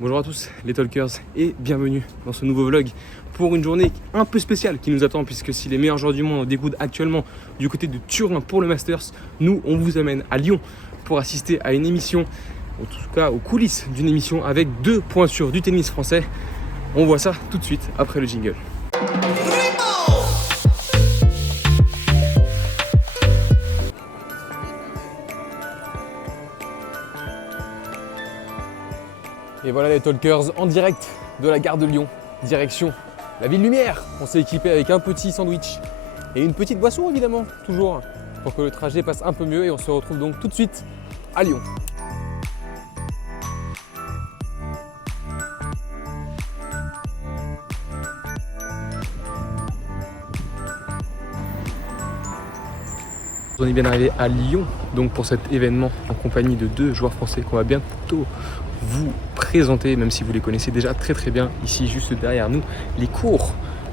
Bonjour à tous les Talkers et bienvenue dans ce nouveau vlog pour une journée un peu spéciale qui nous attend, puisque si les meilleurs joueurs du monde découdent actuellement du côté de Turin pour le Masters, nous on vous amène à Lyon pour assister à une émission, en tout cas aux coulisses d'une émission avec deux pointures du tennis français. On voit ça tout de suite après le jingle. Et voilà les Talkers en direct de la gare de Lyon, direction la ville lumière. On s'est équipé avec un petit sandwich et une petite boisson évidemment, toujours, pour que le trajet passe un peu mieux, et on se retrouve donc tout de suite à Lyon. On est bien arrivé à Lyon donc pour cet événement en compagnie de deux joueurs français qu'on va bientôt vous présenter, même si vous les connaissez déjà très bien. Ici juste derrière nous, les cours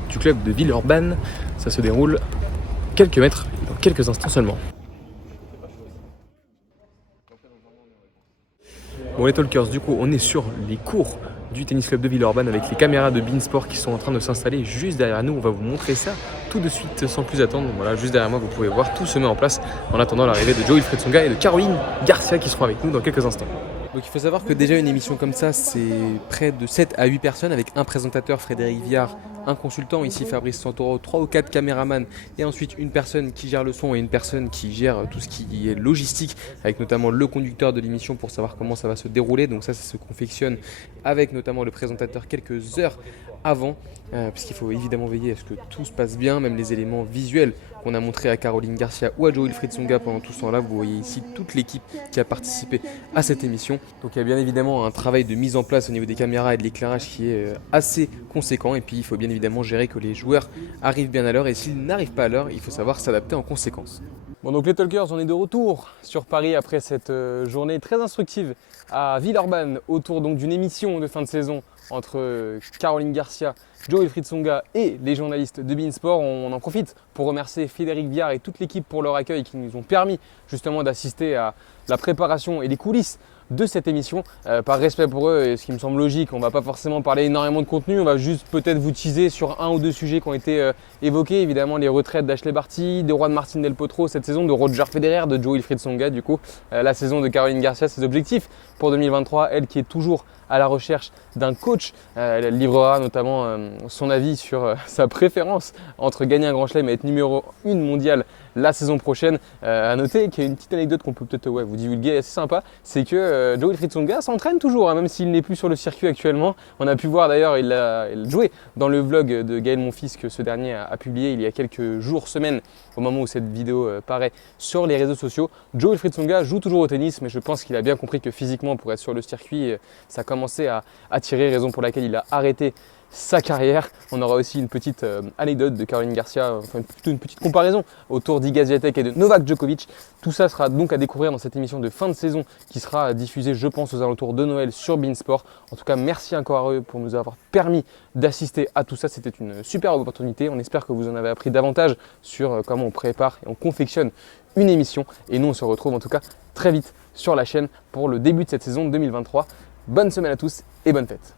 du club de Villeurbanne. Ça se déroule quelques mètres dans quelques instants seulement. Bon les Talkers, du coup on est sur les cours du tennis club de Villeurbanne avec les caméras de Beansport qui sont en train de s'installer juste derrière nous. On va vous montrer ça tout de suite sans plus attendre. Voilà, juste derrière moi vous pouvez voir, tout se met en place en attendant l'arrivée de Joe-Wilfried Tsonga et de Caroline Garcia qui seront avec nous dans quelques instants. Donc il faut savoir que déjà une émission comme ça, c'est près de 7 à 8 personnes avec un présentateur, Frédéric Viard, un consultant, ici Fabrice Santoro, 3 ou 4 caméramans et ensuite une personne qui gère le son et une personne qui gère tout ce qui est logistique, avec notamment le conducteur de l'émission pour savoir comment ça va se dérouler. Donc ça se confectionne avec notamment le présentateur quelques heures avant, puisqu'il faut évidemment veiller à ce que tout se passe bien, même les éléments visuels qu'on a montrés à Caroline Garcia ou à Joe-Wilfried Tsonga pendant tout ce temps-là. Vous voyez ici toute l'équipe qui a participé à cette émission. Donc il y a bien évidemment un travail de mise en place au niveau des caméras et de l'éclairage qui est assez conséquent, et puis il faut bien évidemment gérer que les joueurs arrivent bien à l'heure, et s'ils n'arrivent pas à l'heure, il faut savoir s'adapter en conséquence. Bon donc les Talkers, on est de retour sur Paris après cette journée très instructive à Villeurbanne autour donc d'une émission de fin de saison entre Caroline Garcia, Joe-Wilfried Tsonga et les journalistes de Beansport. On en profite pour remercier Frédéric Viard et toute l'équipe pour leur accueil qui nous ont permis justement d'assister à la préparation et les coulisses de cette émission. Par respect pour eux, et ce qui me semble logique, on ne va pas forcément parler énormément de contenu, on va juste peut-être vous teaser sur un ou deux sujets qui ont été évoqués. Évidemment les retraites d'Ashley Barty, de Juan Martín del Potro cette saison, de Roger Federer, de Joe-Wilfried Tsonga du coup, la saison de Caroline Garcia, ses objectifs pour 2023, elle qui est toujours à la recherche d'un coach. Elle livrera notamment son avis sur sa préférence entre gagner un grand chelem et être numéro 1 mondial la saison prochaine. À noter qu'il y a une petite anecdote qu'on peut peut-être vous divulguer assez sympa, c'est que Joe-Wilfried Tsonga s'entraîne toujours, même s'il n'est plus sur le circuit actuellement. On a pu voir d'ailleurs, il a joué dans le vlog de Gaël Monfils que ce dernier a publié il y a quelques jours, semaines, au moment où cette vidéo paraît sur les réseaux sociaux. Joe-Wilfried Tsonga joue toujours au tennis, mais je pense qu'il a bien compris que physiquement, pour être sur le circuit, ça commençait à tirer, raison pour laquelle il a arrêté sa carrière. On aura aussi une petite anecdote de Caroline Garcia, enfin plutôt une petite comparaison autour d'Iga Swiatek et de Novak Djokovic. Tout ça sera donc à découvrir dans cette émission de fin de saison qui sera diffusée, je pense, aux alentours de Noël sur Beansport. En tout cas, merci encore à eux pour nous avoir permis d'assister à tout ça. C'était une superbe opportunité. On espère que vous en avez appris davantage sur comment on prépare et on confectionne une émission. Et nous, on se retrouve en tout cas très vite sur la chaîne pour le début de cette saison 2023. Bonne semaine à tous et bonne fête.